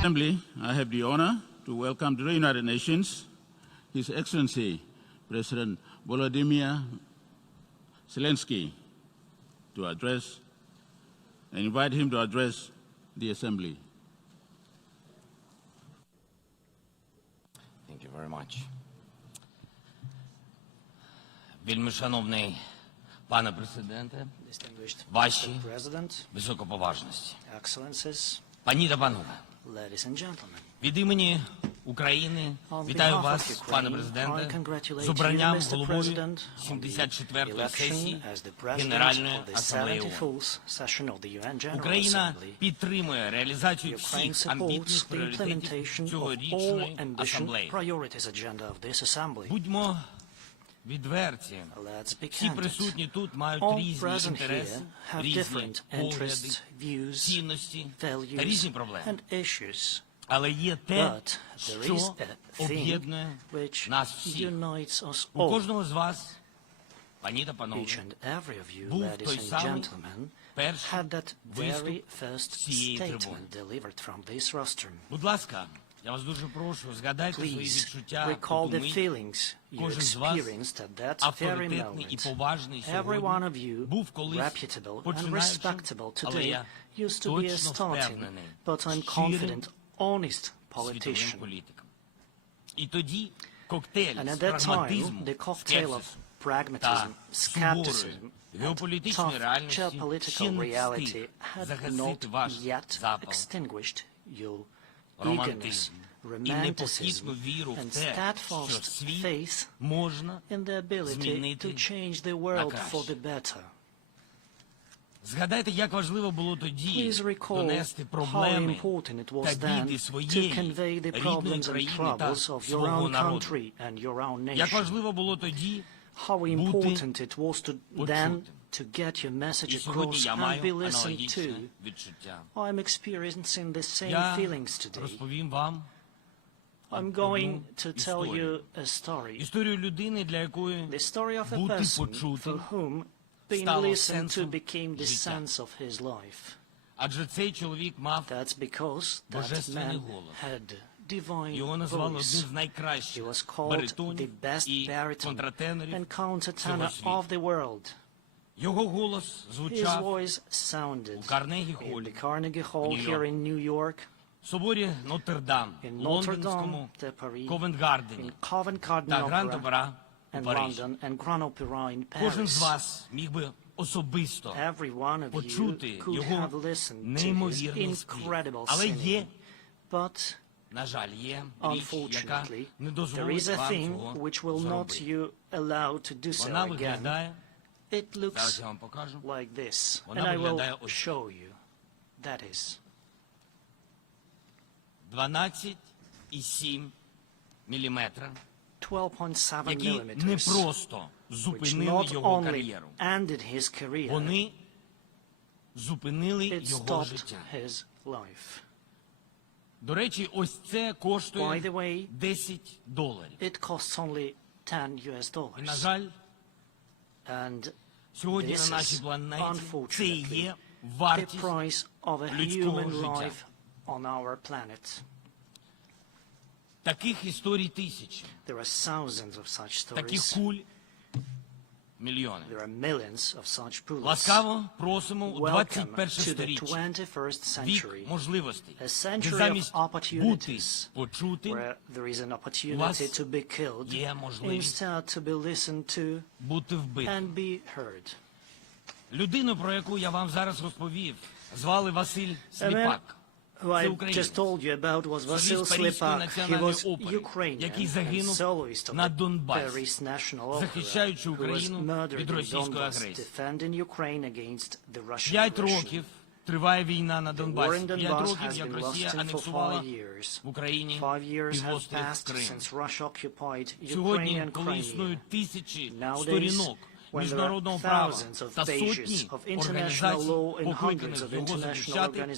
Assembly, I have the honor to welcome to the United Nations His Excellency President Volodymyr Zelensky to address and invite him to address the Assembly. Thank you very much. Вельмишановний пане президенте, ваші високоповажності, пані та панове, від імені України вітаю вас, пане президенте, з обранням головою 74-ї сесії Генеральної Асамблеї ООН. Україна підтримує реалізацію всіх амбітних пріоритетів цьогорічної асамблеї. Будьмо відверті, всі присутні тут мають різні інтереси, різні погляди, цінності та різні проблеми. Але є те, що об'єднує нас всіх. У кожного з вас, пані та панове, був той самий перший виступ з цієї трибуни. Будь ласка, я вас дуже прошу, згадайте свої відчуття у ту мить. Кожен з вас авторитетний і поважний сьогодні був колись починаючим, але я точно впевнений, щирим світовим політиком. І тоді коктейль з прагматизму, скепсису та суворої геополітичної реальності ще не встиг загасити ваш запал, романтизм і непохитну віру в те, що світ можна змінити на краще. Згадайте, як важливо було тоді донести проблеми та біди своєї рідної країни та свого народу. Як важливо було тоді бути почутим. І сьогодні я маю аналогічне відчуття. Я розповім вам одну історію. Історію людини, для якої бути почутим стало сенсом життя. Адже цей чоловік мав божественний голос. Його назвали одним з найкращих баритонів і контратенорів цього світу. Його голос звучав у Карнегі-холі в Нью-Йорку, соборі Нотр-Дам, Лондонському, Ковент-Гардені та Гранд-Опера у Парижі. Кожен з вас міг би особисто почути його неймовірний спів. Але є, на жаль, є річ, яка не дозволить вам цього зробити. Вона виглядає, зараз я вам покажу, вона виглядає ось так. 12,7 міліметра, які не просто зупинили його кар'єру, вони зупинили його життя. До речі, ось це коштує $10. І, на жаль, сьогодні на нашій планеті це і є вартість людського життя. Таких історій тисячі. Таких куль мільйони. Ласкаво просимо у 21 сторіччя, вік можливостей, де замість бути почутим, у вас є можливість бути вбитим. Людину, про яку я вам зараз розповів, звали Василь Сліпак. Це українець, соліст Паризької національної опери, який загинув на Донбасі, захищаючи Україну від російської агресії. 5 років триває війна на Донбасі. 5 років, як Росія анексувала в Україні півострів Крим. Сьогодні, коли існують тисячі сторінок міжнародного права та сотні організацій, покликаних його захищати,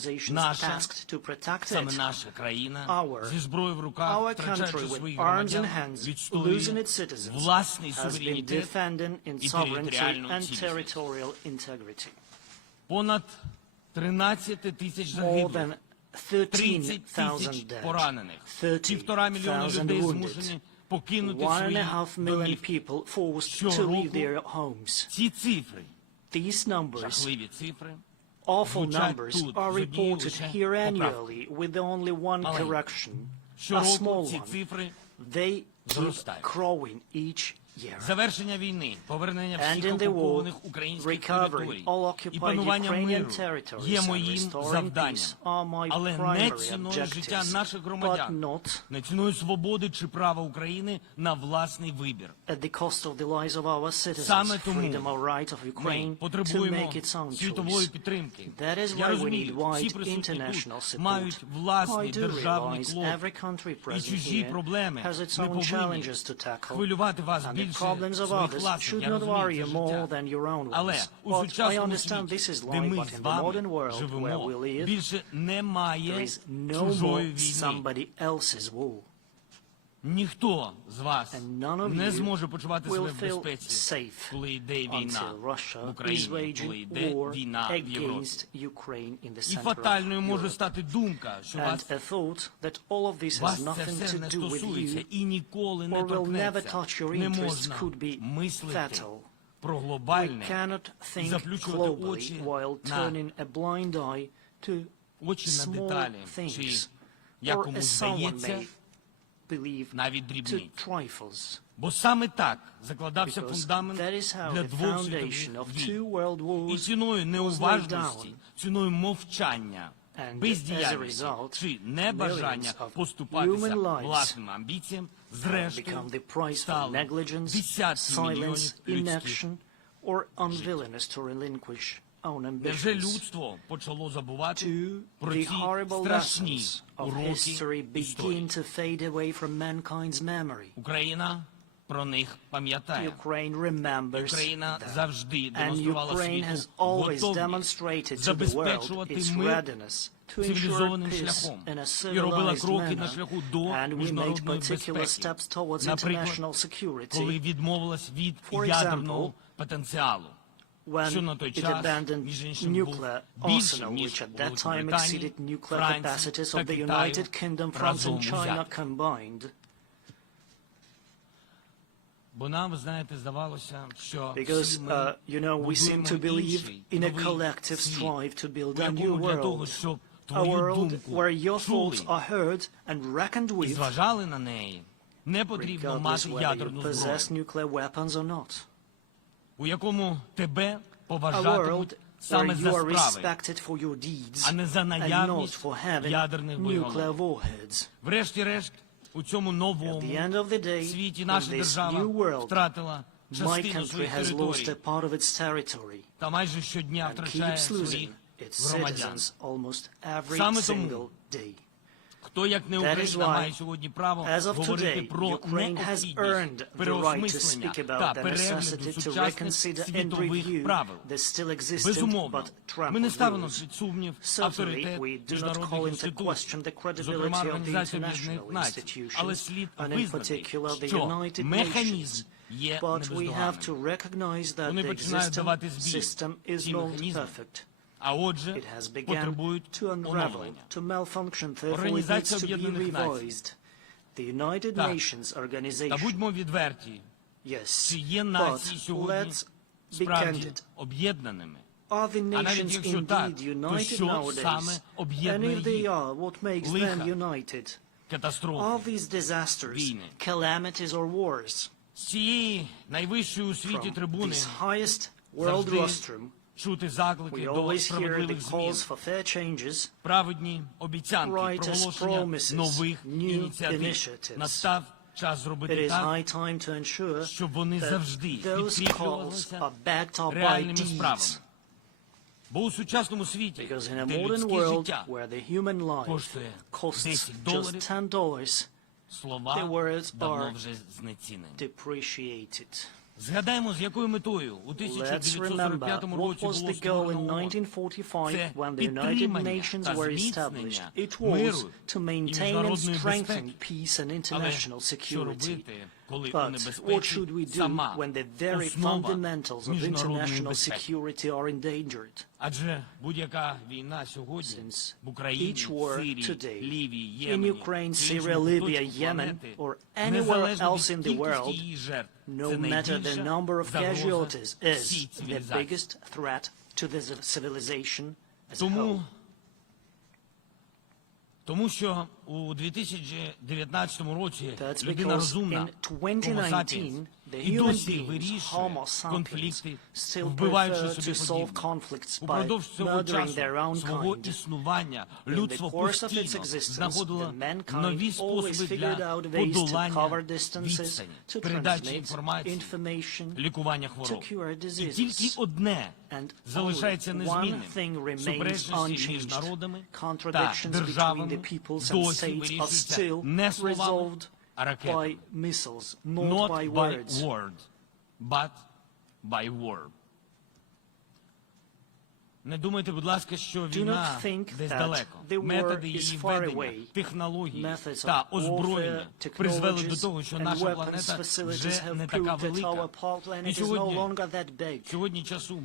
саме наша країна, зі зброєю в руках, втрачаючи своїх громадян, відстоює власний суверенітет і територіальну цілісність. Понад 13 тисяч загиблих 30 тисяч поранених, 1,5 мільйона людей змушені покинути свої домівки. Щороку ці цифри, жахливі цифри, Awful numbers are reported here annually with only one correction, a small one. They keep growing each year. Завершення війни, повернення And всіх in the war, окупованих українських територій recovering all і occupied панування миру Ukrainian territories є and моїм restoring завданням, peace are my але не primary ціною життя objectives, наших but громадян, not не ціною свободи чи права України на власний вибір. at the cost of the lives of our citizens, Саме тому freedom or right of ми Ukraine to потребуємо make its own світової choice. підтримки. That is Я why we розумію, need всі wide присутні international тут support. мають I власний do державний realize клопіт, every country і present чужі here проблеми has its не own повинні challenges to tackle, хвилювати вас and the більше problems of своїх others власних. should Я not розумію worry це you more життя. than your own Але ones. у But I сучасному understand this світі, is де life, ми but з in the вами modern world where живемо, we live, більше there немає is no чужої more війни. somebody else's war. Ніхто з вас And none of не you зможе почувати will себе в feel безпеці, safe коли йде війна until в Russia is Україні, коли waging йде war війна в Європі. against Ukraine in the І center фатальною of може Europe. стати думка, що And вас a thought that all of this has це nothing все to не do with стосується you і ніколи не or will never торкнеться. touch your Не interests можна could be мислити fatal. про We глобальне cannot і think заплющувати очі globally while на turning a blind eye to очі на small деталі, чи, things, як or комусь as someone здається, may believe, навіть to дрібниць. trifles. Бо саме так закладався Because фундамент that is how для the двох foundation світових of two війн. world І wars ціною was laid неуважності, down. ціною мовчання, And бездіяльності as a result, чи небажання millions of поступатися human lives власним амбіціям, зрештою become the price for стали negligence, десятки мільйонів silence, людських. inaction, or unwillingness to relinquish own Невже ambitions. людство почало забувати To про the ці horrible страшні lessons of уроки history історії? begin to fade away from mankind's memory. Україна про них пам'ятає. Ukraine remembers Україна them. завжди And демонструвала Ukraine has світу always готовність demonstrated to the world забезпечувати its мир readiness to ensure цивілізованим peace шляхом in a і робила civilized кроки на manner, шляху до and we made міжнародної particular безпеки. steps towards Наприклад, international security коли відмовилась від For ядерного example, потенціалу, when що на той it час, abandoned між іншим, був nuclear більше, arsenal, ніж which at у that time Великобританії, exceeded nuclear Франції capacities та of the Китаю United Kingdom, France разом and China узяті. combined. Бо нам, ви знаєте, здавалося, що Because, всі ми you know, we seem to будуємо believe інший, in a новий collective світ, strive to build у a new якому для того, world. щоб A твою world думку where your чули thoughts are heard and reckoned і with, зважали на неї, не потрібно regardless мати whether you ядерну possess зброю, nuclear weapons or not. у якому тебе A поважатимуть world саме where за you are справи, respected for your deeds а не за and not наявність for having ядерних nuclear боєголовок. warheads. Врешті-решт, у цьому At новому the end of the day, світі in наша this держава new world, втратила my частину country своїх has lost територій a part of its territory та майже щодня and втрачає keeps losing своїх its громадян. citizens almost every Саме тому single day. Хто, як не That is Україна, why, має сьогодні право as of говорити today, про Ukraine has необхідність earned the right to переосмислення speak about та the перегляду necessity to сучасних reconsider and світових review правил. the still existent Безумовно, but ми не trampled ставимо rules. під сумнів Certainly, авторитет we do not міжнародних call into question інституцій, the зокрема credibility of the Організації international Об'єднаних Націй, але institutions, слід and in визнати, particular the що United механізм Nations. є But we have to небездоганним. recognize that Вони the починають existing давати збій, system is ці not механізми, perfect. а отже, It has begun потребують to unravel, оновлення. to malfunction, therefore it Організація needs to be Об'єднаних Націй. revised. The United Так. Nations Та Organization, будьмо відверті, yes, чи є but нації сьогодні let's be справді candid. об'єднаними? Are the А навіть nations якщо так, indeed то united що саме nowadays? And об'єднує if they їх? are, what makes them Лиха, united? Are катастрофи, these disasters, війни. calamities or wars? З цієї найвищої у світі From трибуни this highest world завжди rostrum, чути заклики we до always hear the справедливих змін, calls for fair changes, праведні обіцянки, righteous проголошення promises, нових new ініціатив. initiatives. Настав час It зробити is так, high time to ensure щоб вони that завжди those calls підкріплювалися are backed up by реальними deeds. справами. Бо у сучасному світі, Because in a де modern людське world життя where the human life коштує costs $10, just $10, слова the words давно are вже знецінені. depreciated. Згадаємо, з якою метою у Let's 1945 remember році what was було the goal in створено ООН. 1945 Це when the United підтримання Nations та were established. зміцнення It was миру to і maintain and міжнародної strengthen безпеки. peace and Але international що security. робити, коли у But what небезпеці should we do сама when the very основа fundamentals of міжнародної international безпеки? security are endangered? Адже будь-яка війна сьогодні Since в Україні, each war Сирії, today, Лівії, in Ємені, Ukraine, чи Syria, іншому Libya, куточку Yemen, планети, or anywhere незалежно else від in the кількості world, її жертв, no це matter the найбільша number of загроза casualties, всій is the цивілізації. biggest threat to the civilization as a Тому, whole. тому що у 2019 році That's людина because розумна, in Homo 2019, sapiens, the і human досі beings, вирішує Homo sapiens, конфлікти, still вбиваючи prefer собі to solve подібне. conflicts by Упродовж цього murdering часу their own свого kind. існування In the людство course of its постійно existence, знаходило the mankind нові always способи figured для out ways to подолання cover distances, відстані, to передачі transmit інформації, information, лікування to хвороб. cure І diseases. тільки одне And залишається only one незмінним. thing remains Суперечності між unchanged. народами та Contradictions between державами the peoples and досі states are вирішуються still не словами, resolved а by ракетами. missiles, not Not by by words. word, but by word. Не думайте, будь ласка, що Do війна not think десь that далеко. the war Методи is її far ведення, away. технології Methods та of озброєння warfare, призвели до technologies, того, що and наша weapons планета facilities вже have не така proved that велика. our planet І is no сьогодні, longer that big. сьогодні часу,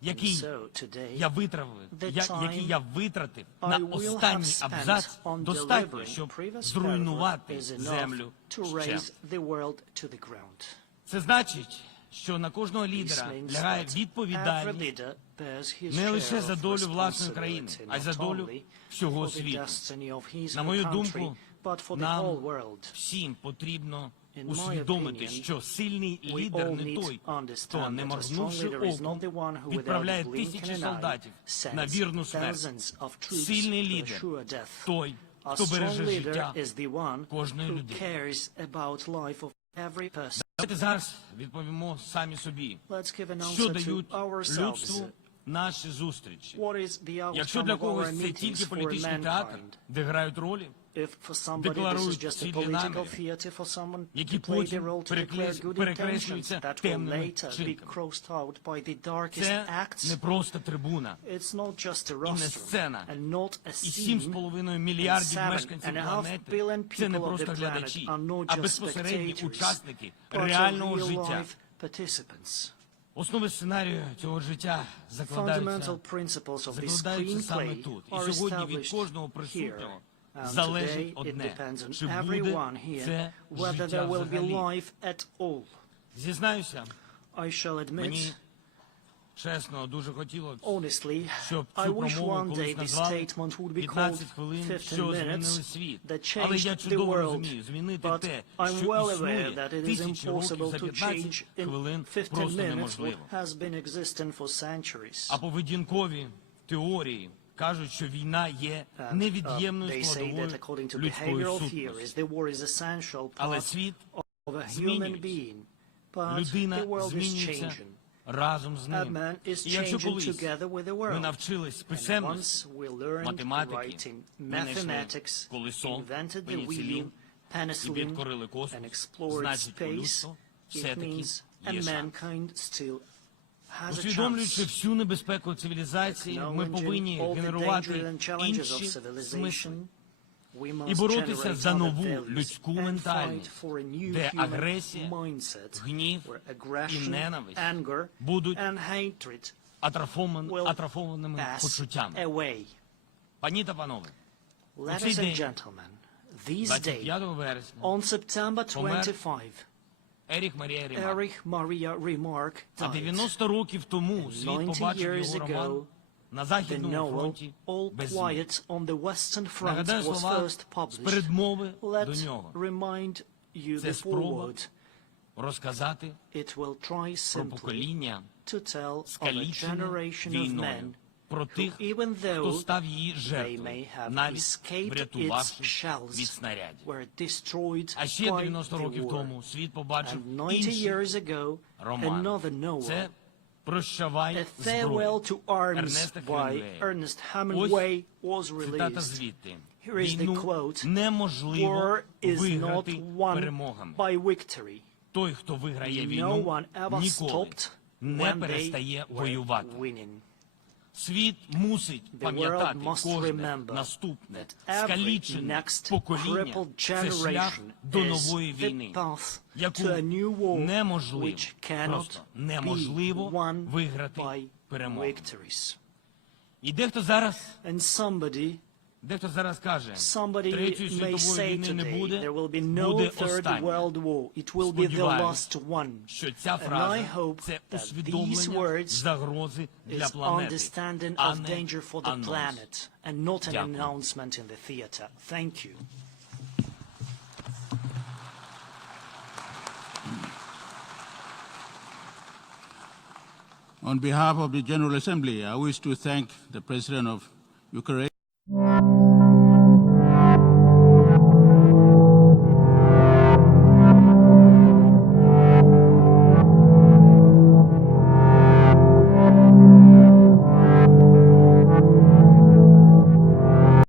який So today, я витратив, the який я витратив I на will останній have абзац, spent on достатньо, delivering щоб previous зруйнувати paragraph is enough землю to ще. raise the world to the ground. Це значить, що на кожного This лідера means лягає that every відповідальність leader bears his не лише share за of долю власної країни, responsibility, а й за not долю only всього for the світу. destiny of his На мою country, думку, but for the нам whole world. всім потрібно In my усвідомити, opinion, що сильний we лідер all не need той, understand хто, не that a strong моргнувши leader is not оком, the one who, відправляє without blinking тисячі an eye, солдатів на sends вірну смерть. thousands of troops Сильний to лідер assure death. той, A хто strong береже leader життя is the one кожної who людини. cares about life of every person. Давайте зараз відповімо самі собі, Let's give an що answer to дають ourselves. людству наші зустрічі. What is the Якщо outcome для of our когось це meetings тільки for політичний театр, mankind? де грають ролі, If for somebody this is декларують just a світлі political наміри, theater, for someone які to play the потім role to declare good intentions перекреслюються that will темними later be вчинками. crossed out by the darkest Це acts, не просто трибуна. it's not just a І не rostrum сцена. and not a І scene. 7,5 мільярдів мешканців 7.5 планети billion – це не people of просто the planet глядачі, are not а just безпосередні spectators, учасники but реального real життя. life participants. Основи сценарію цього життя закладаються Fundamental principles of this закладаються саме screenplay тут. І are сьогодні від established кожного here. присутнього And залежить today it одне, depends on чи буде everyone here це whether життя there will be взагалі. life at all. Зізнаюся, I shall мені admit, чесно дуже хотілося, honestly, щоб I цю wish промову one day колись this назвали statement would be 15 called хвилин, 15 що змінили minutes світ. that Але я changed the чудово world. розумію, змінити But те, I'm що well aware існує that it is тисячі років impossible за to 15 change in хвилин 15 просто minutes what неможливо. has been existing for centuries. А поведінкові теорії кажуть, що війна є They невід'ємною say that складовою according to людської behavioral сутності. theories, the war is essential Але part світ of a human змінюється. being. But the Людина world is змінюється changing. разом з A ним. man is І якщо changing колись together with the ми world. навчились And писемності, once we learned математики, writing, винайшли mathematics, колесо, invented the wheel, пеніцилін і penicillin, підкорили космос, and explored значить, у space, людства it все-таки means є and шанс. mankind still has a Усвідомлюючи chance. всю небезпеку цивілізації, ми Acknowledging повинні all the генерувати dangers and challenges of інші смисли civilization, we must і боротися generate за other нову values людську and fight ментальність, for a new де human агресія, mindset, гнів where і aggression, ненависть anger, будуть and hatred атрофованими pass почуттями. away. Пані та панове, Ladies цей and день, gentlemen, this day, 25 вересня, on September помер 25, Еріх Марія Ремарк. Erich Maria Remarque А died. 90 років тому світ 90 побачив years його роман ago, на The Західному novel фронті All без змін. Quiet on the Western Front Нагадаю was слова first з published. передмови до Let's нього. remind you Це the спроба foreword. розказати It will try про simply покоління, to tell of a скалічене generation of війною, men про who, тих, even хто though став її they жертвою, may have навіть escaped its врятувавши від shells, снарядів. were destroyed А ще by 90 the років war. тому світ побачив And 90 інший years ago, роман. another novel, Це «Прощавай, A зброя» Farewell to Arms Ернеста by Хемінгуея. Ernest Hemingway was Цитата released. звідти. Here is the Війну quote. неможливо War is not виграти won перемогами. by victory. Той, хто виграє No війну, one ever ніколи stopped не when they перестає were воювати. winning. Світ мусить пам'ятати кожне наступне скалічене покоління – це шлях до нової війни, яку неможливо, просто неможливо виграти перемогу. І дехто зараз каже, Третьої світової війни не буде, буде остання. Сподіваюся, що ця фраза – це усвідомлення загрози для планети, а не анонс. Дякую. On behalf of the General Assembly, I wish to thank the President of Ukraine